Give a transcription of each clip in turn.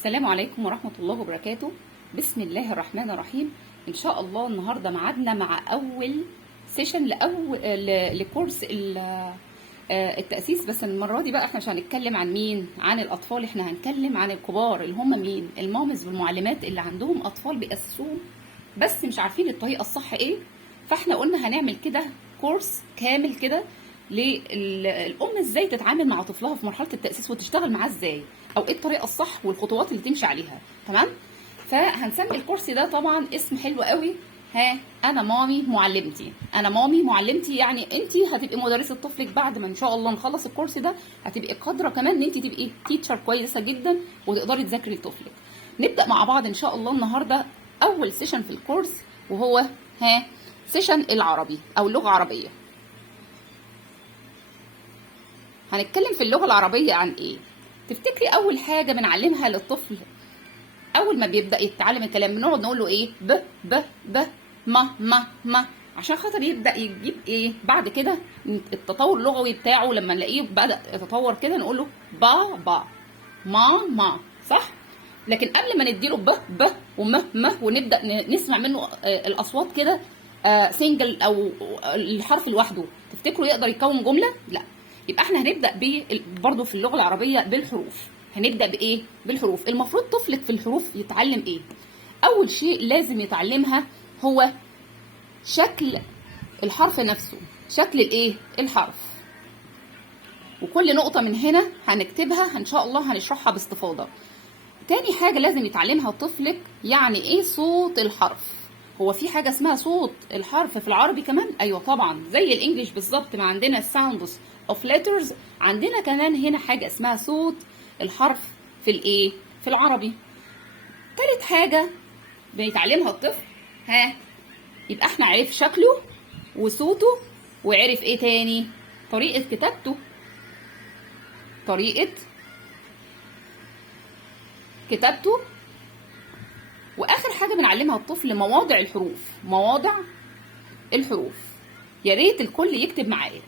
السلام عليكم ورحمة الله وبركاته. بسم الله الرحمن الرحيم. إن شاء الله النهاردة معادنا مع أول سيشن لكورس التأسيس، بس المرة دي بقى احنا مش هنتكلم عن مين، عن الأطفال، احنا هنتكلم عن الكبار اللي هم مين، المامز والمعلمات اللي عندهم أطفال بيأسسوهم بس مش عارفين الطريقة الصح ايه. فاحنا قلنا هنعمل كده كورس كامل كده للأم ازاي تتعامل مع طفلها في مرحلة التأسيس وتشتغل معاه ازاي، او ايه الطريقة الصح والخطوات اللي تمشي عليها. تمام؟ فهنسمي الكورس ده طبعا اسم حلو قوي، انا مامي معلمتي. انا مامي معلمتي يعني انت هتبقي مدرسة طفلك بعد ما ان شاء الله نخلص الكورس ده، هتبقي قادرة كمان ان انت تبقي تيتشر كويسة جدا وتقدري تذاكري لطفلك. نبدأ مع بعض ان شاء الله النهارده اول سيشن في الكورس، وهو سيشن العربي او اللغة العربية. هنتكلم في اللغة العربية عن ايه؟ تفتكري اول حاجة بنعلمها للطفل اول ما بيبدأ يتعلم الكلام بنقعد نقول له ايه؟ ب ما عشان خاطر يبدأ يجيب ايه بعد كده التطور اللغوي بتاعه. لما نلاقيه بدأ يتطور كده نقول له با ما، صح؟ لكن قبل ما نديله ب وم ونبدأ نسمع منه الاصوات كده سنجل او الحرف لوحده، تفتكروا يقدر يكون جملة؟ لا. يبقى احنا هنبدأ برضو في اللغة العربية بالحروف. هنبدأ بإيه؟ بالحروف. المفروض طفلك في الحروف يتعلم إيه؟ أول شيء لازم يتعلمها هو شكل الحرف نفسه، شكل الإيه؟ الحرف. وكل نقطة من هنا هنكتبها إن شاء الله هنشرحها باستفاضة. تاني حاجة لازم يتعلمها طفلك يعني إيه صوت الحرف. هو في حاجة اسمها صوت الحرف في العربي كمان؟ أيوة طبعا، زي الإنجليش بالظبط ما عندنا sounds of letters، عندنا كمان هنا حاجة اسمها صوت الحرف في الايه؟ في العربي. تالت حاجة بيتعلمها الطفل يبقى احنا عرف شكله وصوته، وعرف ايه تاني؟ طريقة كتابته. طريقة كتابته. واخر حاجة بنعلمها الطفل مواضع الحروف. مواضع الحروف. يا ريت الكل يكتب معايا.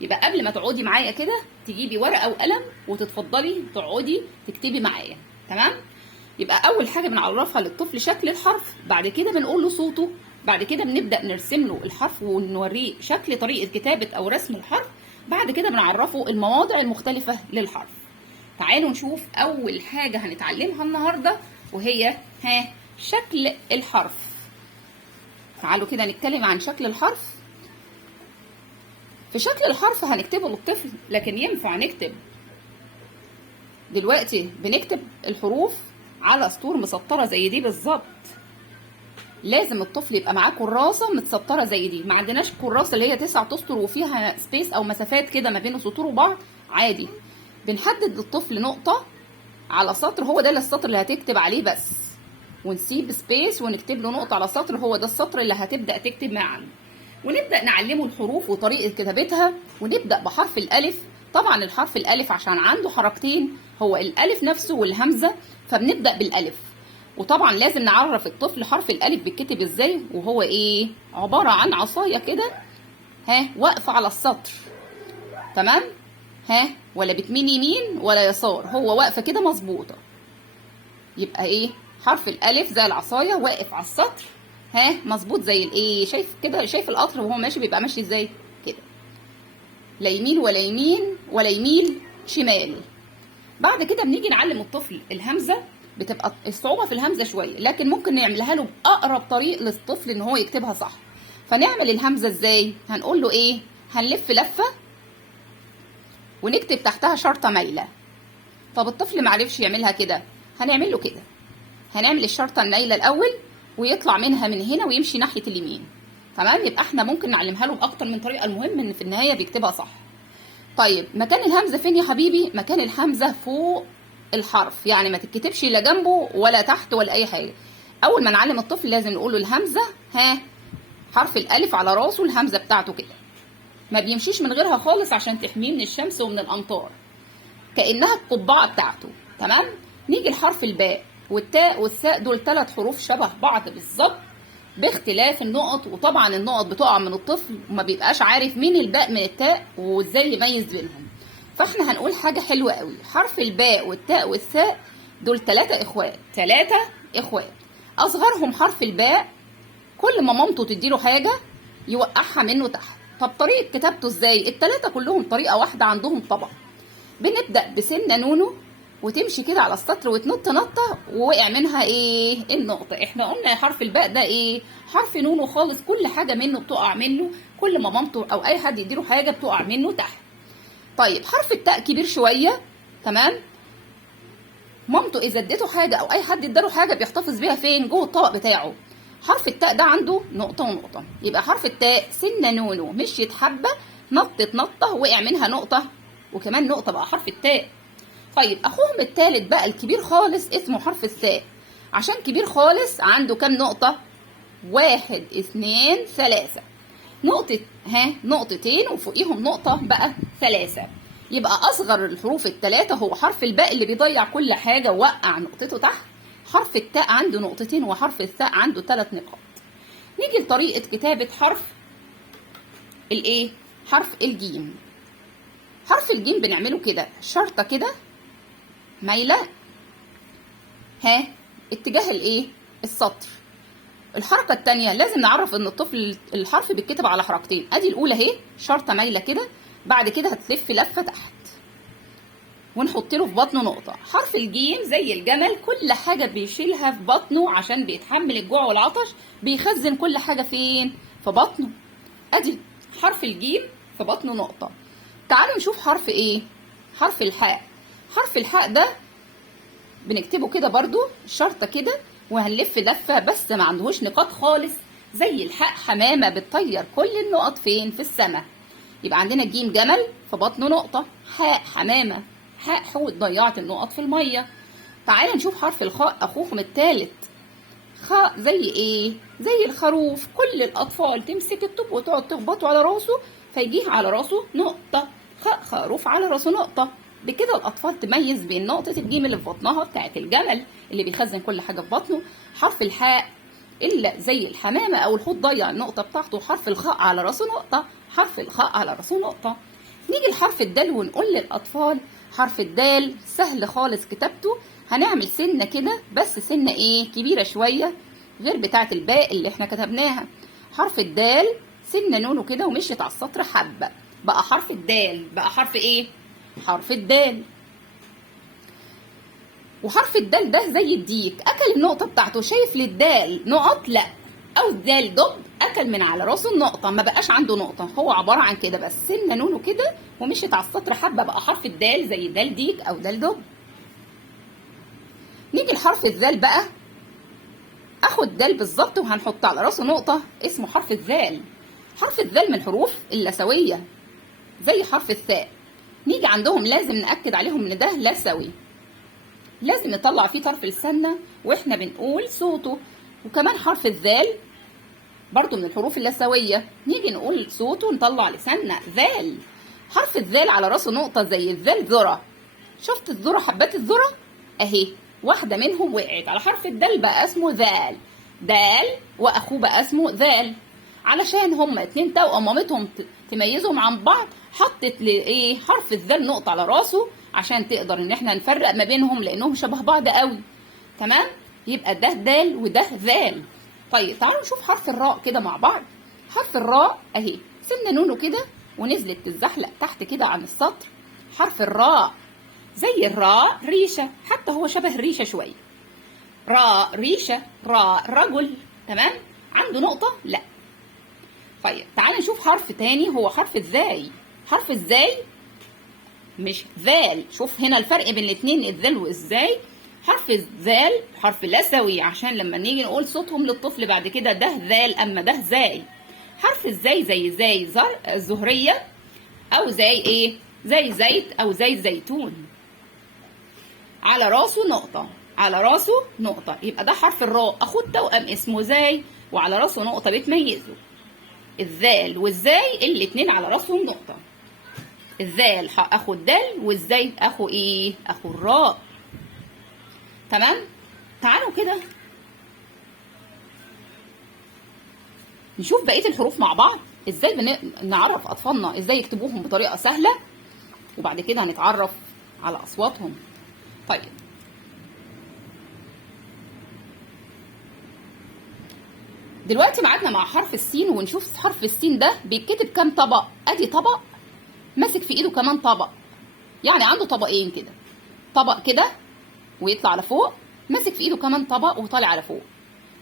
يبقى قبل ما تقعدي معايا كده تجيبي ورقه وقلم وتتفضلي تقعدي تكتبي معايا. تمام؟ يبقى اول حاجه بنعرفها للطفل شكل الحرف، بعد كده بنقول له صوته، بعد كده بنبدا نرسم له الحرف ونوريه شكل طريقه كتابه او رسم الحرف، بعد كده بنعرفه المواضع المختلفه للحرف. تعالوا نشوف اول حاجه هنتعلمها النهارده، وهي شكل الحرف. تعالوا كده نتكلم عن شكل الحرف. في شكل الحرف هنكتبه للطفل، لكن ينفع نكتب دلوقتي بنكتب الحروف على سطور مسطرة زي دي بالظبط. لازم الطفل يبقى معاه كراسة متسطرة زي دي. ما عندناش كراسة اللي هي 9 اسطر وفيها سبيس او مسافات كده ما بين السطور وبعض، عادي بنحدد للطفل نقطة على سطر، هو ده السطر اللي هتكتب عليه بس، ونسيب سبيس ونكتب له نقطة على سطر، هو ده السطر اللي هتبدأ تكتب معاه. ونبدأ نعلمه الحروف وطريقة كتابتها، ونبدأ بحرف الألف. طبعا الحرف الألف عشان عنده حركتين، هو الألف نفسه والهمزة، فبنبدأ بالألف. وطبعا لازم نعرف الطفل حرف الألف بيتكتب ازاي، وهو ايه؟ عبارة عن عصاية كده واقفة على السطر. تمام؟ ولا بتمين يمين ولا يسار، هو واقفة كده مظبوطة. يبقى ايه؟ حرف الألف زي العصاية واقف على السطر مظبوط زي الايه؟ شايف كده؟ شايف القطر وهو ماشي بيبقى ماشي ازاي كده؟ لا يمين ولا يمين ولا يميل شمال. بعد كده بنيجي نعلم الطفل الهمزه. بتبقى الصعوبه في الهمزه شويه، لكن ممكن نعملها له باقرب طريق للطفل ان هو يكتبها صح. فنعمل الهمزه ازاي؟ هنقول له ايه؟ هنلف لفه ونكتب تحتها شرطه مايله. طب الطفل معرفش يعملها كده، هنعمل له كده. هنعمل الشرطه المايله الاول ويطلع منها من هنا ويمشي ناحيه اليمين. تمام؟ يبقى احنا ممكن نعلمها له باكتر من طريقه، المهم ان في النهايه بيكتبها صح. طيب مكان الهمزه فين يا حبيبي؟ مكان الهمزه فوق الحرف، يعني ما تتكتبش لا جنبه ولا تحت ولا اي حاجه. اول ما نعلم الطفل لازم نقول له الهمزه حرف الالف على راسه، الهمزه بتاعته كده ما بيمشيش من غيرها خالص عشان تحميه من الشمس ومن الامطار، كانها القبعه بتاعته. تمام؟ نيجي لحرف الباء والتاء والثاء، دول 3 حروف شبه بعض بالظبط باختلاف النقط. وطبعا النقط بتقع من الطفل وما بيبقاش عارف مين الباء من التاء وازاي يميز بينهم. فاحنا هنقول حاجه حلوه قوي، حرف الباء والتاء والثاء دول 3 اخوات، 3 اخوات. اصغرهم حرف الباء، كل ما مامته تديله حاجه يوقعها منه تحت. طب طريقه كتابته ازاي؟ ال3 كلهم طريقه واحده عندهم طبعا. بنبدا بسنه نونو وتمشي كده على السطر وتنط نطه ووقع منها ايه؟ النقطه. احنا قلنا حرف الباء ده ايه؟ حرف نونو خالص، كل حاجه منه بتقع منه، كل ما مامته او اي حد يديله حاجه بتقع منه تحت. طيب حرف التاء كبير شويه، تمام؟ مامته اذا اديته حاجه او اي حد اداله حاجه بيحتفظ بيها فين؟ جوه الطبق بتاعه. حرف التاء ده عنده نقطه ونقطه، يبقى حرف التاء سنه نونو مشيت حبه نطت نطه وقع منها نقطه وكمان نقطه، بقى حرف التاء. طيب اخوهم الثالث بقى الكبير خالص اسمه حرف الثاء، عشان كبير خالص عنده كام نقطه؟ 1 2 3 نقطه، نقطتين وفوقيهم نقطه، بقى 3. يبقى اصغر الحروف ال3 هو حرف الباء اللي بيضيع كل حاجه ووقع نقطته تحت. حرف التاء عنده نقطتين وحرف الثاء عنده 3 نقاط. نيجي لطريقه كتابه حرف الايه؟ حرف الجيم. حرف الجيم بنعمله كده، شرطه كده مايله اتجاه الايه؟ السطر. الحركه الثانيه لازم نعرف ان الطفل الحرف بيتكتب على حركتين. ادي الاولى اهي شرطه مايله كده، بعد كده هتلف لفه تحت ونحط له في بطنه نقطه. حرف الجيم زي الجمل، كل حاجه بيشيلها في بطنه عشان بيتحمل الجوع والعطش، بيخزن كل حاجه فين؟ في بطنه. ادي حرف الجيم في بطنه نقطه. تعالوا نشوف حرف ايه؟ حرف الحاء. حرف الحاء ده بنكتبه كده برضو شرطه كده وهنلف لفه، بس ما عندهوش نقاط خالص زي الحاء حمامه بتطير كل النقط فين؟ في السماء. يبقى عندنا جيم جمل في بطنه نقطه، حاء حمامه، حاء حوت ضيعت النقط في الميه. تعالى نشوف حرف الخاء اخوهم الثالث. خاء زي ايه؟ زي الخروف، كل الاطفال تمسك الطوب وتقعد تخبطه على راسه فيجيه على راسه نقطه. خاء خروف على راسه نقطه. بكده الاطفال تميز بين نقطه الجيم اللي في بطنها بتاعت الجمل اللي بيخزن كل حاجه في بطنه. حرف الحاء الا زي الحمامه او الحوت ضيع النقطه بتاعته. حرف الخاء على راسه نقطه، حرف الخاء على راسه نقطه. نيجي لحرف الدال ونقول للاطفال حرف الدال سهل خالص كتابته. هنعمل سنه كده، بس سنه ايه؟ كبيره شويه غير بتاعه الباء اللي احنا كتبناها. حرف الدال سنه نونه كده ومشيت على السطر حبه، بقى حرف الدال. بقى حرف ايه؟ حرف الدال. وحرف الدال ده زي الديك، اكل النقطه بتاعته. شايف للدال نقط؟ لا. او الدال دب، اكل من على راسه النقطه، ما بقاش عنده نقطه، هو عباره عن كده بس سنه نونه كده ومشيت على السطر حبه، بقى حرف الدال زي دال ديك او دال دب. نيجي لحرف الذال بقى، اخد دال بالظبط وهنحط على راسه نقطه، اسمه حرف الذال. حرف الذال من الحروف اللثويه زي حرف الثاء. نيجي عندهم لازم نأكد عليهم ان ده لثوي، لازم نطلع فيه طرف لساننا واحنا بنقول صوته. وكمان حرف الذال برضو من الحروف اللثويه، نيجي نقول صوته نطلع لساننا ذال. حرف الذال على راسه نقطه زي الذال ذره. شفت الذره؟ حبات الذره اهي، واحده منهم وقعت على حرف الدال بقى اسمه ذال. دال واخوه بقى اسمه ذال، علشان هما اتنين توأم مامتهم تميزهم عن بعض حطت لايه؟ حرف الذال نقطه على راسه عشان تقدر ان احنا نفرق ما بينهم لانهم شبه بعض قوي. تمام؟ يبقى ده دال وده ذال. طيب تعالوا نشوف حرف الراء كده مع بعض. حرف الراء اهي سنه نونه كده ونزلت تتزحلق تحت كده عن السطر. حرف الراء زي الراء ريشه، حتى هو شبه الريشه شويه. راء ريشه، راء رجل. تمام؟ عنده نقطه؟ لا. طيب تعالى نشوف حرف تاني هو حرف الزاي. حرف الزاي مش ذال، شوف هنا الفرق بين الاثنين الذال والزاي. حرف الذال حرف لثوي عشان لما نيجي نقول صوتهم للطفل بعد كده ده ذال اما ده زاي. حرف الزاي زي زي الزهريه او زي ايه؟ زي زيت او زي زيتون. على راسه نقطه، على راسه نقطه، يبقى ده حرف الراء اخوه التوأم اسمه زاي وعلى راسه نقطه بتميزه. الذال والزاي الاثنين على راسهم نقطه. الذال اخو الدال والزاي اخو ايه؟ اخو الراء. تمام؟ تعالوا كده نشوف بقيه الحروف مع بعض ازاي نعرف اطفالنا ازاي يكتبوهم بطريقه سهله، وبعد كده هنتعرف على اصواتهم. طيب دلوقتي معادنا مع حرف السين، ونشوف حرف السين ده بيتكتب كام طبق. ادي طبق ماسك في ايده كمان طبق، يعني عنده طبقين كده، طبق كده ويطلع لفوق، ماسك في ايده كمان طبق وطالع على فوق،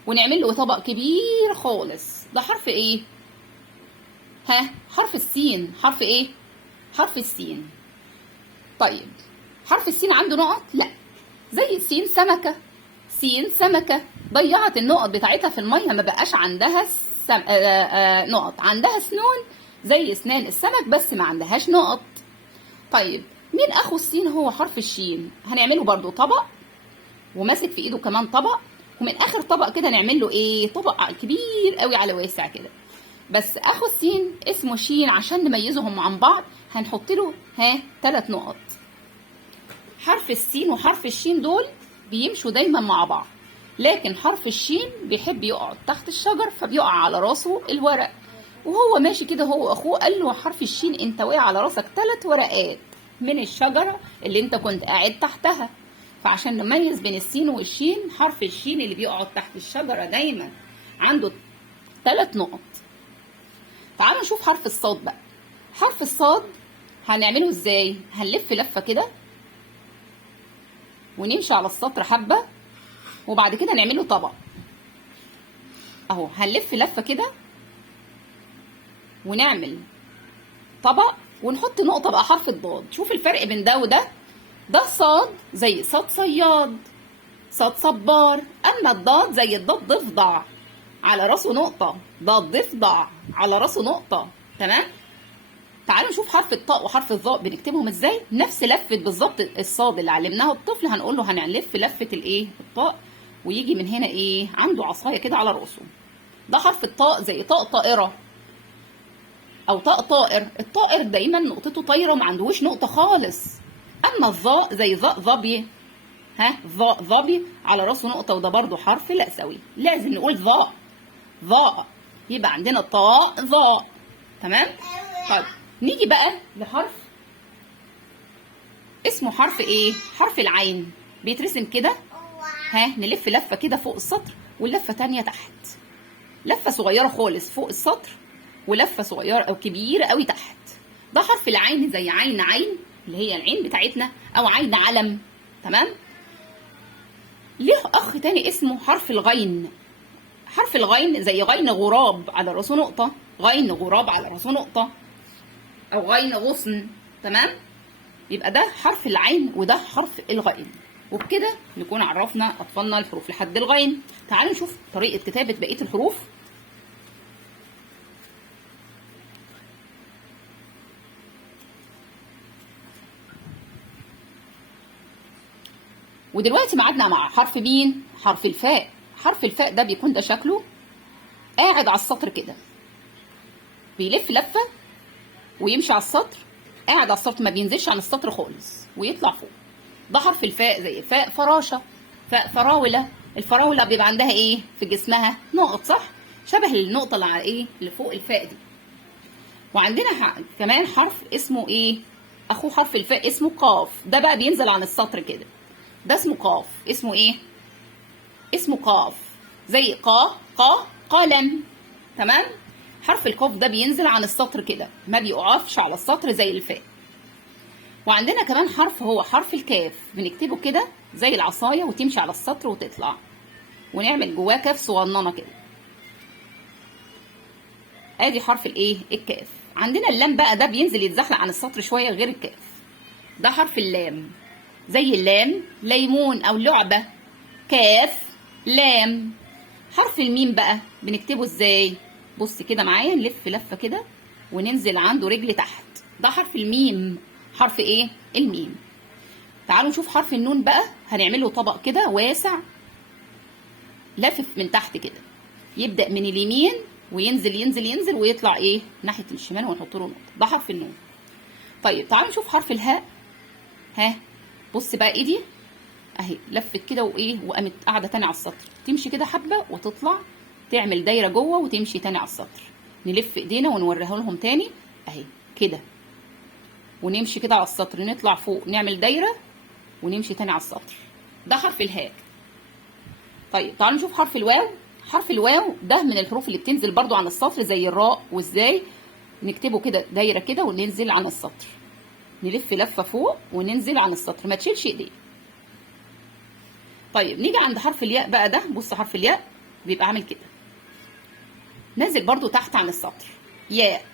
ونعمل له طبق كبير خالص. ده حرف ايه؟ ها، حرف السين. حرف ايه؟ حرف السين. طيب حرف السين عنده نقط؟ لا، زي السين سمكة. سين سمكة ضيعت النقط بتاعتها في المية، ما بقاش عندها نقط، عندها سنون زي اسنان السمك بس ما عندهاش نقط. طيب مين اخو السين؟ هو حرف الشين. هنعمله برضو طبق وماسك في ايده كمان طبق، ومن اخر طبق كده نعمل له ايه؟ طبق كبير قوي على واسع كده. بس اخو السين اسمه شين، عشان نميزهم عن بعض هنحط له 3 نقط. حرف السين وحرف الشين دول بيمشوا دايما مع بعض، لكن حرف الشين بيحب يقعد تحت الشجر فبيقع على راسه الورق، وهو ماشي كده هو واخوه قال له حرف الشين انت واقع على راسك 3 ورقات من الشجره اللي انت كنت قاعد تحتها. فعشان نميز بين السين والشين، حرف الشين اللي بيقعد تحت الشجره دايما عنده 3 نقط. تعالوا نشوف حرف الصاد بقى. حرف الصاد هنعمله ازاي؟ هنلف لفه كده ونمشي على السطر حبه، وبعد كده نعمله طبق اهو. هنلف لفه كده ونعمل طبق ونحط نقطه بقى حرف الضاد. شوف الفرق بين ده وده. ده صاد زي صاد صياد، صاد صبار، اما الضاد زي الضاد ضفدع على راسه نقطه، ضاد ضفدع على راسه نقطه. تمام. تعالوا نشوف حرف الطاء وحرف الظاء بنكتبهم ازاي. نفس لفه بالظبط الصاد اللي علمناها الطفل، هنقول له هنلف لفه الايه؟ الطاء، ويجي من هنا ايه؟ عنده عصايه كده على راسه. ده حرف الطاء زي طاء طائره او طاء طائر. الطائر دايما نقطته طايره وما عندهوش نقطه خالص. اما الظاء زي ظاء ظبي، ظاء ظبي على راسه نقطه، وده برضو حرف لأسوي، لازم نقول ظاء ظاء، يبقى عندنا طاء ظاء. تمام. طيب نيجي بقى لحرف اسمه حرف ايه؟ حرف العين. بيترسم كده، نلف لفه كده فوق السطر واللفه تانية تحت، لفه صغيره خالص فوق السطر ولفه صغيره او كبيره قوي تحت. ده حرف العين زي عين اللي هي العين بتاعتنا، او عين علم. تمام. ليه اخ تاني اسمه حرف الغين. حرف الغين زي غين غراب على راسه نقطه، غين غراب على راسه نقطه، او غين غصن. تمام. يبقى ده حرف العين وده حرف الغين. وبكده نكون عرفنا اطفالنا الحروف لحد الغين. تعالوا نشوف طريقه كتابه بقيه الحروف. ودلوقتي معادنا مع حرف مين؟ حرف الفاء. حرف الفاء ده بيكون ده شكله قاعد على السطر كده، بيلف لفه ويمشي على السطر، قاعد على السطر ما بينزلش عن السطر خالص ويطلع فوق. ده حرف الفاء زي فاء فراشه، فاء فراوله. الفراوله بيبقى عندها ايه في جسمها؟ نقط، صح؟ شبه النقطه اللي على ايه؟ اللي فوق الفاء دي. وعندنا كمان حرف اسمه ايه؟ اخوه حرف الفاء اسمه قاف. ده بقى بينزل عن السطر كده، ده اسمه قاف. اسمه ايه؟ اسمه قاف زي قلم. تمام. حرف القاف ده بينزل عن السطر كده، ما بيقفش على السطر زي الفاء. وعندنا كمان حرف هو حرف الكاف، بنكتبه كده زي العصايه وتمشي على السطر وتطلع، ونعمل جواه كاف صغننه كده. ادي حرف الايه؟ الكاف. عندنا اللام بقى، ده بينزل يتزحلق عن السطر شويه غير الكاف. ده حرف اللام زي اللام ليمون او لعبه، كاف لام. حرف الميم بقى بنكتبه ازاي؟ بص كده معايا، نلف لفه كده وننزل عنده رجل تحت. ده حرف الميم. حرف ايه؟ الميم. تعالوا نشوف حرف النون بقى. هنعمله طبق كده واسع لافف من تحت كده، يبدأ من اليمين وينزل ينزل ينزل ويطلع ايه؟ ناحيه الشمال، ونحط له نقطه. ده حرف النون. طيب تعالوا نشوف حرف الهاء. بص بقى ايدي اهي لفت كده وايه، وقامت قاعده تاني على السطر، تمشي كده حبه وتطلع تعمل دايره جوه وتمشي تاني على السطر. نلف ايدينا ونوريها لهم تاني اهي كده، ونمشي كده على السطر، نطلع فوق نعمل دايره ونمشي تاني على السطر. ده حرف الهاء. طيب تعالوا نشوف حرف الواو. حرف الواو ده من الحروف اللي بتنزل برضو عن السطر زي الراء. وازاي نكتبه كده دايره كده وننزل عن السطر، نلف لفه فوق وننزل عن السطر، ما تشيلش ايديه. طيب نيجي عند حرف الياء بقى. ده بص حرف الياء بيبقى عامل كده، نازل برضو تحت عن السطر. ياء،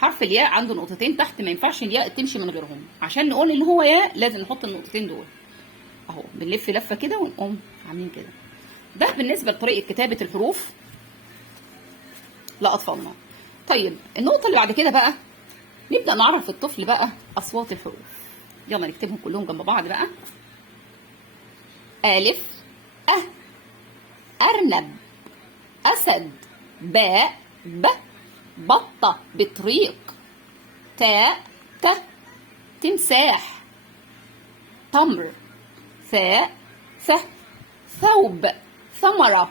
حرف الياء عنده نقطتين تحت، ما ينفعش الياء تمشي من غيرهم. عشان نقول ان هو ياء لازم نحط النقطتين دول اهو، بنلف لفه كده ونقوم عاملين كده. ده بالنسبه لطريقه كتابه الحروف لاطفالنا. طيب النقطه اللي بعد كده بقى نبدا نعرف الطفل بقى اصوات الحروف. يلا نكتبهم كلهم جنب بعض بقى. الف، أ، ارنب، اسد، باء، ب، بطه، بطريق، تاء، ت، تمساح، تمر، ثاء، ث، ثوب، ثمرة،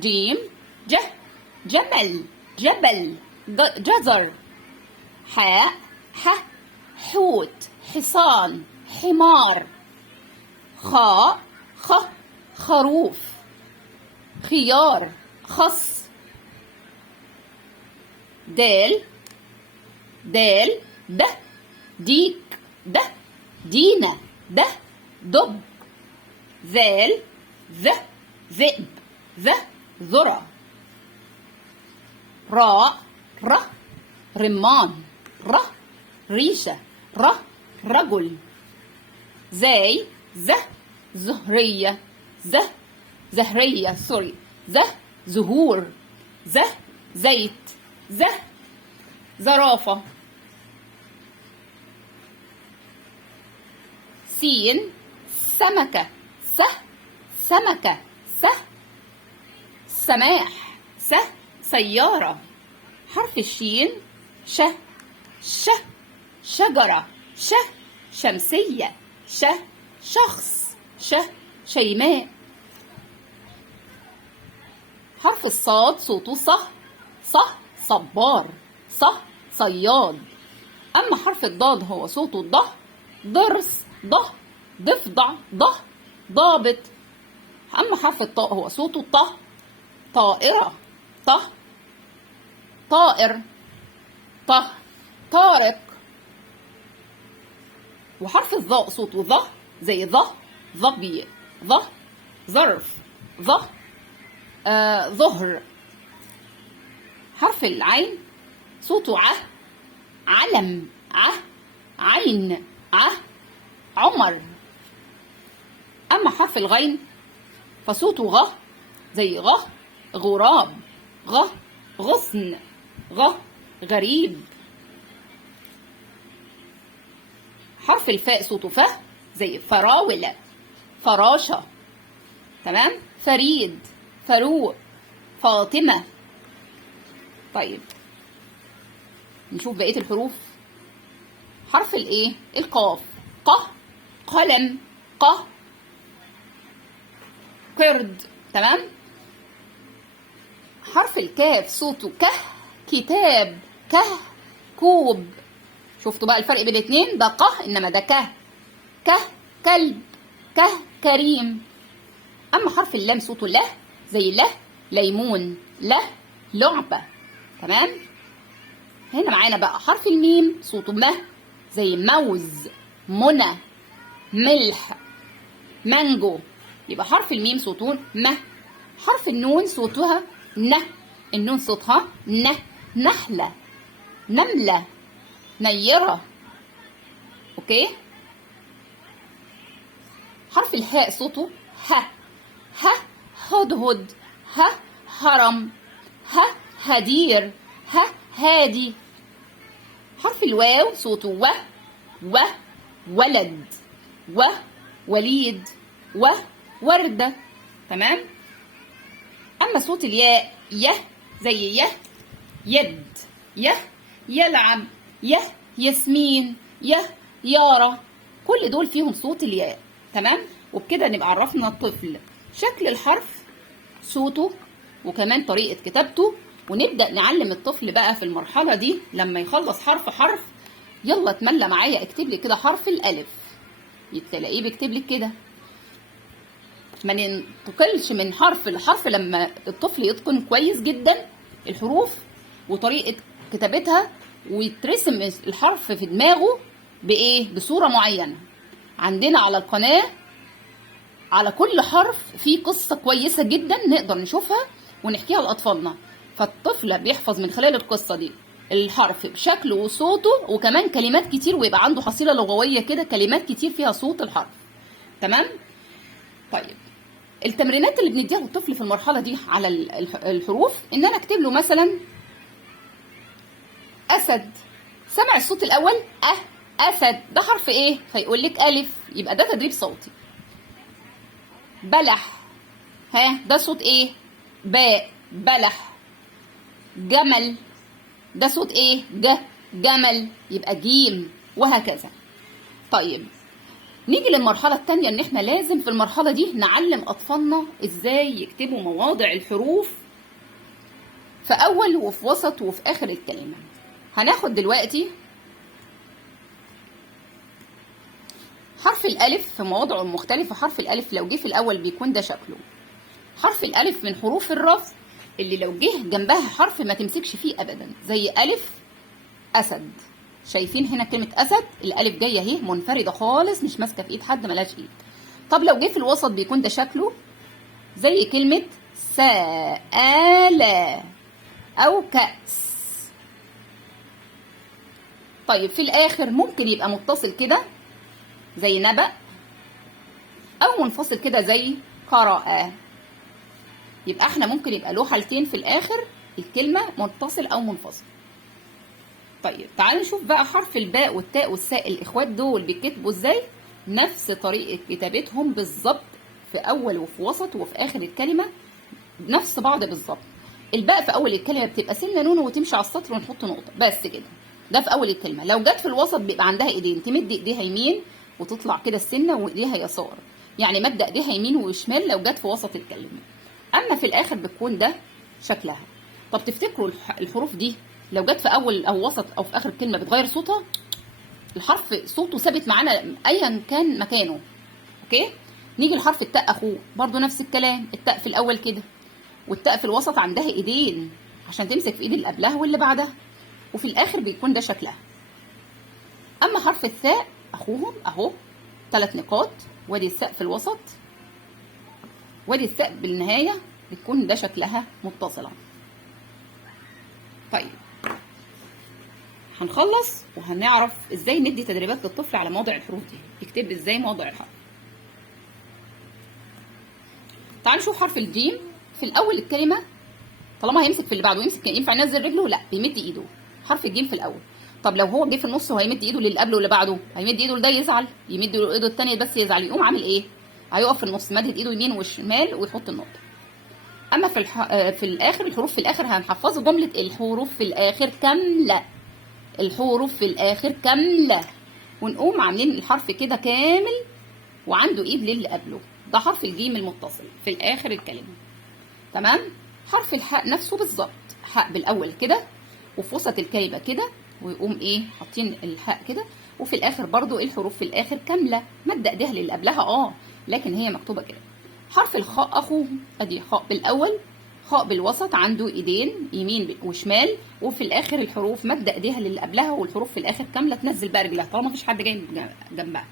جيم، ج، جمل، جبل، جزر، حاء، ح، حوت، حصان، حمار، خاء، خ، خروف، خيار، خس، دال، دال، د، ديك، د، دينا، د، دب، ذال، ذ، ذئب، ذ، ذرة، راء، ر، رمان، ر، ريشة، ر، رجل، زاي، ز، زهرية، ز، زهرية سوري، ز، زهور، ز، زيت، ز، زرافة، سين، سمكة، س، سمكة، س، سماح، س، سيارة. حرف الشين، ش، ش، شجرة، ش، شمسية، ش، شخص، ش، شيماء. حرف الصاد صوته ص، ص، صبار، ص، صياد. أما حرف الضاد هو صوته ض، ضرس، ض، ضفدع، ض، ضابط. أما حرف الطاء هو صوته ط، طائرة، ط، طائر، ط، طارق. وحرف الظاء صوته ظ زي ظ، ظبي، ظ، ظرف، ظ، ظهر. حرف العين صوته ع، علم، ع، عين، ع، عمر. أما حرف الغين فصوته غ زي غ، غراب، غ، غصن، غ، غريب. حرف الفاء صوته ف زي فراولة، فراشة، تمام، فريد، فاروق، فاطمة. طيب نشوف بقية الحروف. حرف الايه؟ القاف، ق، قلم، ق، قرد، تمام. حرف الكاف صوته ك، كتاب، ك، كوب. شفتوا بقى الفرق بين الاتنين؟ ده ق انما ده ك، ك، كلب، ك، كريم. اما حرف اللام صوته له زي له، ليمون، له، لعبة، تمام. هنا معانا بقى حرف الميم صوته مه زي موز، منى، ملح، مانجو. يبقى حرف الميم صوته مه. حرف النون صوتها ن، النون صوتها ن، نحلة، نملة، نيرة، اوكي. حرف الهاء صوته ه، ه، هدهد، ه، هرم، ه، هدير، ه، هادي. حرف الواو صوته و، و، ولد، و، وليد، و، وردة، تمام. أما صوت الياء ي زي يه، يد، يه، يلعب، يه، ياسمين، يه، يارا. كل دول فيهم صوت الياء، تمام. وبكده نبقى عرفنا الطفل شكل الحرف، صوته، وكمان طريقة كتابته. ونبدأ نعلم الطفل بقى في المرحلة دي لما يخلص حرف حرف. يلا اتملى معايا، اكتب لي كده حرف الألف. تلاقيه بيكتب لك كده ما ننتقلش من حرف لحرف لما الطفل يتقن كويس جدا الحروف وطريقة كتابتها، ويترسم الحرف في دماغه بإيه؟ بصورة معينة. عندنا على القناة على كل حرف في قصة كويسة جدا نقدر نشوفها ونحكيها لأطفالنا، فالطفل بيحفظ من خلال القصة دي الحرف بشكله وصوته، وكمان كلمات كتير، ويبقى عنده حصيلة لغوية كده كلمات كتير فيها صوت الحرف. تمام؟ طيب التمرينات اللي بنديها للطفل في المرحلة دي على الحروف، إن أنا أكتب له مثلا أسد، سمع الصوت الأول أسد، ده حرف إيه؟ فيقول لك ألف، يبقى ده تدريب صوتي. بلح، ده صوت إيه؟ باء، بلح. جمل، ده صوت إيه؟ جمل، يبقى جيم، وهكذا. طيب نيجي للمرحلة التانية، ان احنا لازم في المرحلة دي نعلم اطفالنا ازاي يكتبوا مواضع الحروف في اول وفي وسط وفي اخر الكلمة. هناخد دلوقتي حرف الالف في مواضعه المختلفة. حرف الالف لو جه في الاول بيكون ده شكله. حرف الالف من حروف الرفع اللي لو جه جنبها حرف ما تمسكش فيه ابدا، زي الف اسد. شايفين هنا كلمة أسد الألف جاية اهي منفردة خالص، مش ماسكة في إيد حد، ملهاش إيد. طب لو جه في الوسط بيكون ده شكله، زي كلمة سآلة أو كأس. طيب في الآخر ممكن يبقى متصل كده زي نبأ، أو منفصل كده زي قرأ. يبقى احنا ممكن يبقى له حالتين في الآخر الكلمة، متصل أو منفصل. طيب تعالوا نشوف بقى حرف الباء والتاء والساء الإخوات دول بيتكتبوا ازاي. نفس طريقة كتابتهم بالظبط، في أول وفي وسط وفي آخر الكلمة نفس بعض بالظبط. الباء في أول الكلمة بتبقى سنة نون وتمشي على السطر ونحط نقطة بس كده، ده في أول الكلمة. لو جت في الوسط بيبقى عندها إيدين، تمد إيديها يمين وتطلع كده السنة، وإيديها يسار، يعني مادة إيديها يمين وشمال لو جت في وسط الكلمة. أما في الآخر بتكون ده شكلها. طب تفتكروا الحروف دي لو جت في اول او وسط او في اخر الكلمه بتغير صوتها؟ الحرف صوته ثابت معانا ايا كان مكانه. اوكي، نيجي لحرف التاء اخوه، برضو نفس الكلام. التاء في الاول كده، والتاء في الوسط عندها ايدين عشان تمسك في ايد اللي قبلها واللي بعدها، وفي الاخر بيكون ده شكلها. اما حرف الثاء اخوهم اهو 3 نقاط، وادي الثاء في الوسط وادي الثاء بالنهايه، بتكون ده شكلها متصله. طيب هنخلص وهنعرف ازاي ندي تدريبات للطفل على مواضع الحروف دي، يكتب ازاي مواضع الحرف. تعالوا نشوف حرف الجيم. في الاول الكلمه طالما هيمسك في اللي بعده ويمسك، ينفع ينزل رجله؟ لا، بيمد ايده. حرف الجيم في الاول. طب لو هو جه في النص وهيمد ايده للي قبله واللي بعده، هيمد ايده لده يزعل، يمد ايده الثانيه بس يزعل، يقوم عامل ايه؟ هيقف في النص مدد ايده يمين وشمال ويحط النقطه. اما في الاخر الحروف في الاخر هنحفظه جمله الحروف في الاخر كامله. الحروف في الاخر كامله، ونقوم عاملين الحرف كده كامل وعنده ايد للي قبله. ده حرف الجيم المتصل في الاخر الكلمه. تمام. حرف الحاء نفسه بالظبط، حاء بالاول كده وفي وسط الكلمه كده، ويقوم ايه حاطين الحاء كده، وفي الاخر برضو الحروف في الاخر كامله، مد ايديها للي قبلها لكن هي مكتوبه كده. حرف الخاء اخوه، ادي خاء بالاول، خاء بالوسط عنده ايدين يمين وشمال، وفي الاخر الحروف مد ايديها للي قبلها، والحروف في الاخر كامله، تنزل بقى رجلها طالما مفيش حد جاي جنبها.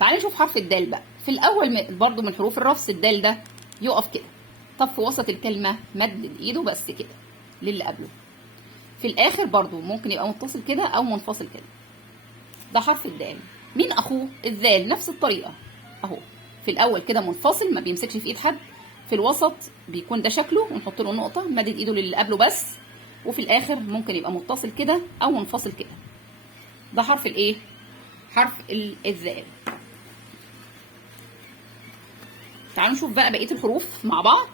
تعالي نشوف حرف الدال بقى. في الاول برضو من حروف الرفع الدال ده يقف كده. طب في وسط الكلمه مد ايده بس كده للي قبله. في الاخر برضو ممكن يبقى متصل كده او منفصل كده. ده حرف الدال. مين اخوه؟ الذال، نفس الطريقه اهو. في الاول كده منفصل ما بيمسكش في ايد حد، في الوسط بيكون ده شكله ونحط له نقطه مدد ايده للي قبله بس، وفي الاخر ممكن يبقى متصل كده او منفصل كده. ده حرف الايه؟ حرف الذال. تعالوا نشوف بقى بقيه الحروف مع بعض.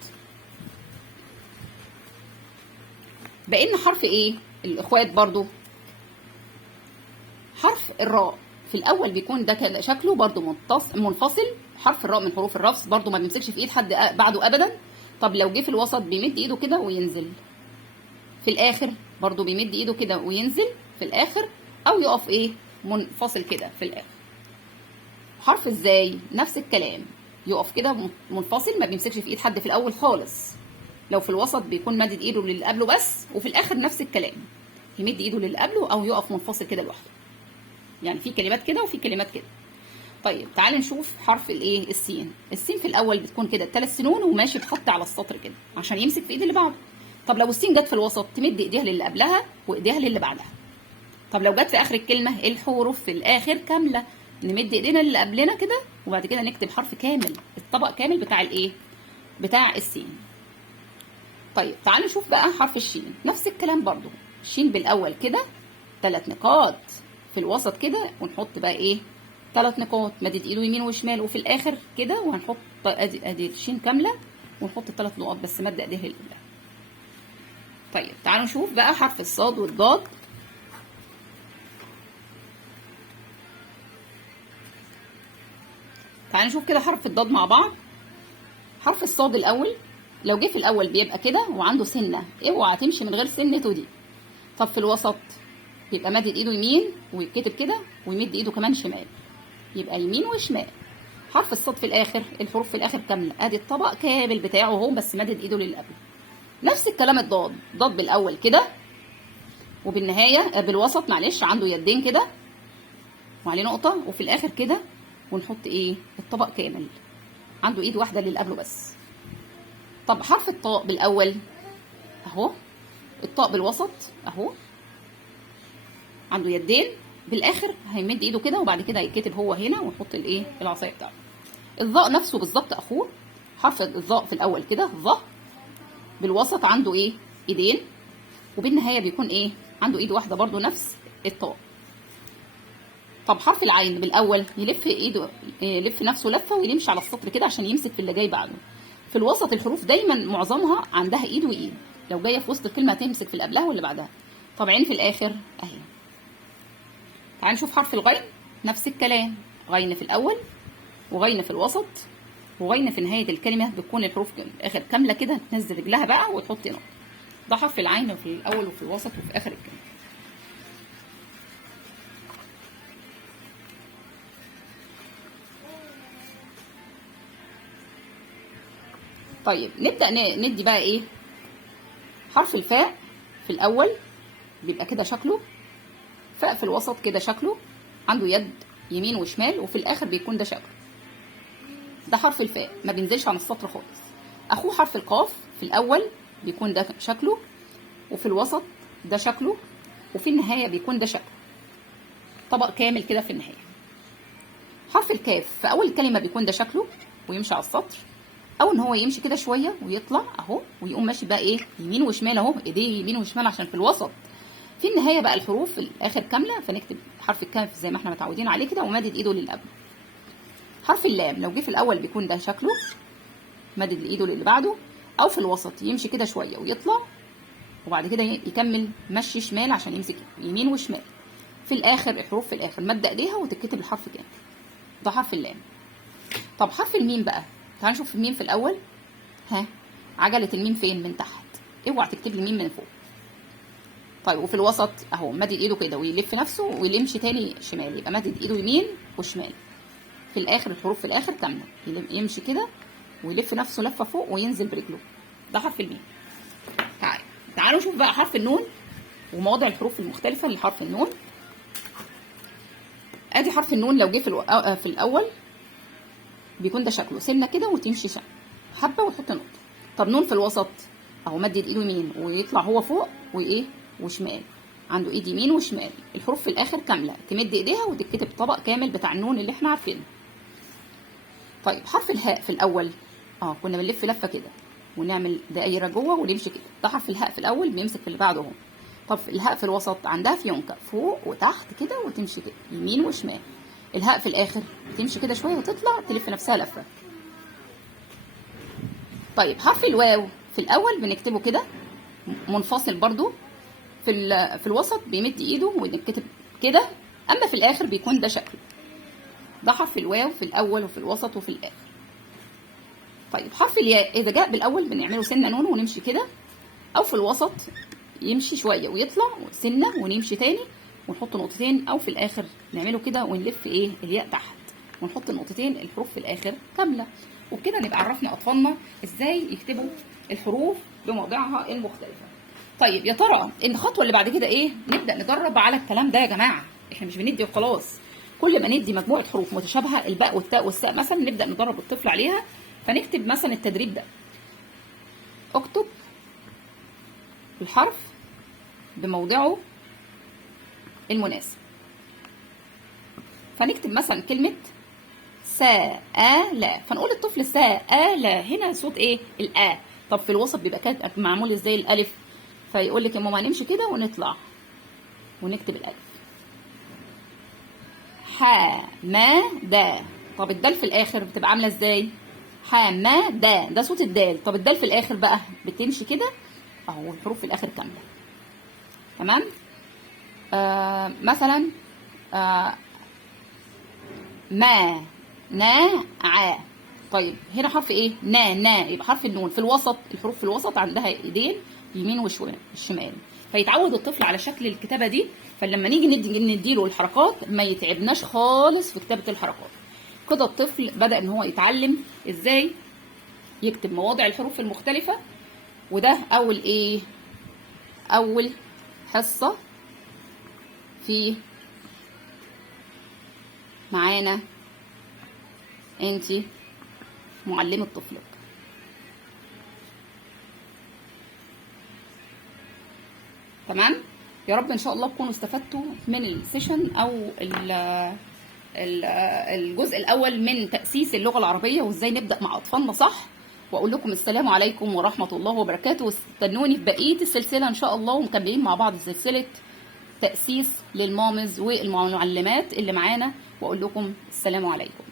بقينا حرف ايه الاخوات برضو؟ حرف الراء. في الاول بيكون ده كده شكله برضو منفصل. حرف الراء من حروف الرفع برضو ما بيمسكش في ايد حد بعده ابدا. طب لو جه في الوسط بيمد ايده كده وينزل، في الاخر برضو بيمد ايده كده وينزل في الاخر، او يقف ايه منفصل كده في الاخر. حرف ازاي نفس الكلام، يقف كده منفصل، ما بيمسكش في ايد حد في الاول خالص. لو في الوسط بيكون مادد ايده للي قبله بس، وفي الاخر نفس الكلام، يمد ايده للي قبله او يقف منفصل كده لوحده. يعني في كلمات كده وفي كلمات كده. طيب تعالى نشوف حرف الايه، السين. السين في الاول بتكون كده 3 سنون وماشي بخط على السطر كده عشان يمسك في ايد اللي بعده. طب لو السين جت في الوسط تمد ايديها للي قبلها وايديها للي بعدها. طب لو جت في اخر الكلمه الحروف في الاخر كامله، نمد ايدينا للي قبلنا كده وبعد كده نكتب حرف كامل، الطبق كامل بتاع الايه، بتاع السين. طيب تعالوا نشوف بقى حرف الشين. نفس الكلام برضو، الشين بالاول كده 3 نقاط، في الوسط كده ونحط بقى ايه 3 نقاط، مدد ايده يمين وشمال، وفي الاخر كده وهنحط ادي الشين كامله ونحط 3 نقط بس مد ايديها لله. طيب تعالوا نشوف بقى حرف الصاد والضاد. تعالوا نشوف كده حرف الضاد مع بعض. حرف الصاد الاول لو جه في الاول بيبقى كده وعنده سنه، اوعى تمشي من غير سنته دي. طب في الوسط بيبقى مادد ايده يمين ويتكتب كده ويمد ايده كمان شمال، يبقى يمين وشمال. حرف الصاد في الاخر الحروف في الاخر كامله، ادي الطبق كامل بتاعه اهو بس مادد ايده للي قبله. نفس الكلام الضاد، ضاد بالاول كده وبالنهايه بالوسط معلش عنده يدين كده وعليه نقطه، وفي الاخر كده ونحط ايه الطبق كامل عنده ايد واحده للي قبله بس. طب حرف الطاء بالاول اهو، الطاء بالوسط اهو عنده يدين، بالاخر هيمد ايده كده وبعد كده هيتكتب هو هنا ونحط الايه العصايه بتاعته. الظاء نفسه بالظبط اخوه، حرف الظاء في الاول كده ظه، بالوسط عنده ايه ايدين، وبالنهايه بيكون ايه عنده ايد واحده برضو نفس الطاء. طب حرف العين بالاول يلف ايده، يلف نفسه لفه ويمشي على السطر كده عشان يمسك في اللي جاي بعده. في الوسط الحروف دايما معظمها عندها ايد وايد، لو جايه في وسط الكلمه هتمسك في اللي قبلها واللي بعدها. طب عين في الاخر اهي. تعال نشوف حرف الغين. نفس الكلام، غين في الاول وغين في الوسط وغين في نهايه الكلمه، بتكون الحروف في الاخر كامله كده، تنزل رجلها بقى وتحط نقطه. ده حرف العين في الاول وفي الوسط وفي اخر الكلمه. طيب نبدا ندي بقى ايه. حرف الفاء في الاول بيبقى كده شكله، فاء في الوسط كده شكله عنده يد يمين وشمال، وفي الاخر بيكون ده شكله. ده حرف الفاء ما بينزلش عن السطر خالص. اخوه حرف القاف في الاول بيكون ده شكله، وفي الوسط ده شكله، وفي النهايه بيكون ده شكله، طبق كامل كده في النهايه. حرف الكاف في اول الكلمه بيكون ده شكله ويمشي على السطر، او ان هو يمشي كده شويه ويطلع اهو ويقوم ماشي بقى ايه يمين وشمال اهو، ايديه يمين وشمال عشان في الوسط. في النهايه بقى الحروف في الاخر كامله، فنكتب حرف الكاف زي ما احنا متعودين عليه كده ومادد ايده للي قبله. حرف اللام لو جه في الاول بيكون ده شكله مادد ايده للي بعده، او في الوسط يمشي كده شويه ويطلع وبعد كده يكمل مشي شمال عشان يمسك يمين وشمال. في الاخر الحروف في الاخر مد ايديها وتتكتب الحرف كامل. ده حرف اللام. طب حرف الميم بقى، تعالوا نشوف الميم في الاول. ها عجله الميم فين؟ من تحت، اوعى تكتب الميم من فوق. طيب وفي الوسط اهو مدد ايده كده ويلف نفسه ويمشي تاني شمال، يبقى مدد ايده يمين وشمال. في الاخر الحروف في الاخر كامله، يمشي كده ويلف نفسه لفه فوق وينزل برجله. ده حرف الميم. تعالوا نشوف بقى حرف النون ومواضع الحروف المختلفه لحرف النون. ادي حرف النون لو جه في الاول بيكون ده شكله سنه كده وتمشي حبه وتحط نقطه. طب نون في الوسط اهو مدد ايده يمين ويطلع هو فوق وايه وشمال، عنده ايد يمين وشمال. الحروف في الاخر كامله، تمد ايديها وتتكتب طبق كامل بتاع النون اللي احنا عارفينه. طيب حرف الهاء في الاول كنا بنلف لفه كده ونعمل دايره جوه ونمشي كده. ده حرف الهاء في الاول بيمسك في اللي بعده اهو. طب الهاء في الوسط عندها فيونكه فوق وتحت كده وتمشي كده يمين وشمال. الهاء في الاخر تمشي كده شويه وتطلع تلف نفسها لفه. طيب حرف الواو في الاول بنكتبه كده منفصل برضو، في الوسط بيمد ايده ونكتب كده، اما في الاخر بيكون ده شكله. ده حرف الواو في الاول وفي الوسط وفي الاخر. طيب حرف الياء اذا جاء بالاول بنعمله سنه نون ونمشي كده، او في الوسط يمشي شويه ويطلع سنه ونمشي تاني ونحط نقطتين، او في الاخر نعمله كده ونلف ايه الياء تحت. ونحط النقطتين الحروف في الاخر كامله. وبكده نبقى عرفنا اطفالنا ازاي يكتبوا الحروف بمواضعها المختلفه. طيب يا ترى الخطوه اللي بعد كده ايه؟ نبدا نجرب على الكلام ده يا جماعه. احنا مش بندي وخلاص، كل ما ندي مجموعه حروف متشابهه، الباء والتاء والساء مثلا، نبدا ندرب الطفل عليها. فنكتب مثلا التدريب ده: اكتب الحرف بموضعه المناسب. فنكتب مثلا كلمة سآ، فنقول للطفل سآ، هنا صوت ايه؟ الآ. طب في الوسط بيبقى معمول ازاي؟ الألف. فيقول لك يا ماما هنمشي كده ونطلع ونكتب الألف. حمادة. طب الدال في الآخر بتبقى عاملة ازاي؟ حمادة، ده صوت الدال. طب الدال في الآخر بقى بتمشي كده اهو، الحروف في الآخر كاملة. تمام؟ مثلا ما نا ع. طيب هنا حرف ايه؟ نا، يبقى حرف النون في الوسط. الحروف في الوسط عندها ايدين يمين والشمال، فيتعود الطفل على شكل الكتابه دي. فلما نيجي نديله الحركات ما يتعبناش خالص في كتابه الحركات. كده الطفل بدأ ان هو يتعلم ازاي يكتب مواضع الحروف المختلفه. وده اول حصه في معانا انتي معلمة طفلك. تمام؟ يا رب ان شاء الله تكونوا استفدتوا من السيشن او الجزء الاول من تأسيس اللغة العربية وازاي نبدأ مع اطفالنا صح. واقول لكم السلام عليكم ورحمة الله وبركاته، واستنوني في بقية السلسلة ان شاء الله، ومكملين مع بعض سلسلة تأسيس للمامز والمعلمات اللي معانا. واقول لكم السلام عليكم.